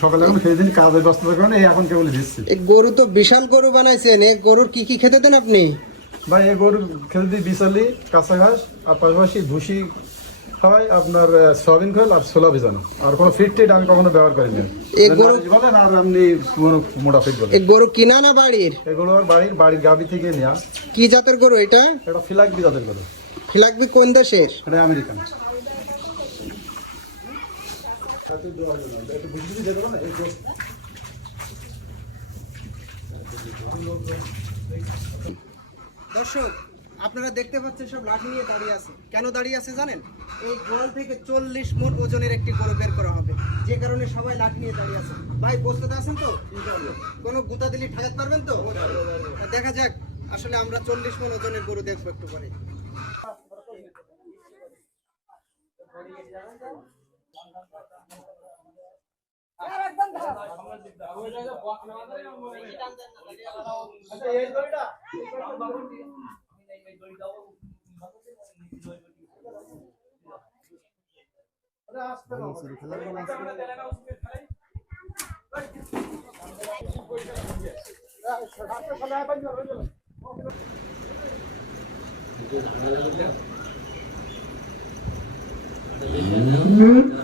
সকালে এখন দিন কাজের ব্যস্ততার কারণে এই এখন কেবল দিচ্ছি এই গরু তো বিশাল গরু বানাইছেন এই গরুর কি কি খেতে দেন আপনি? ভাই এই গরু খেলে দিই বিশালি কাঁচা ঘাস আর পাশাপাশি ভুসি খাওয়াই আপনার সয়াবিন খোল আর ছোলা ভিজানো। আর কোনো ফিট টিট আমি কখনো ব্যবহার করিনি। এই গরু- বলেন আর কোনো মোটা ফিট বলেন। এই গরু কিনা না বাড়ির? এগুলো আর বাড়ির বাড়ির গাবি থেকে নেওয়া কি জাতের গরু এটা? এটা ফিলাক বিজাতের গরু। লাগবে কোন দেশের? এটা আমেরিকান। দর্শক, আপনারা দেখতে পাচ্ছেন সব লাঠি নিয়ে দাঁড়িয়ে আছে। কেন দাঁড়িয়ে আছে জানেন? এই গোয়াল থেকে চল্লিশ মন ওজনের একটি গরু বের করা হবে। যে কারণে সবাই লাঠি নিয়ে দাঁড়িয়ে আছে। ভাই প্রস্তুত আছেন তো? কোনো গুতা দিলি ঠাকাতে পারবেন তো? দেখা যাক, আসলে আমরা চল্লিশ মন ওজনের গরু দেখব একটু পরে। Mm-hmm.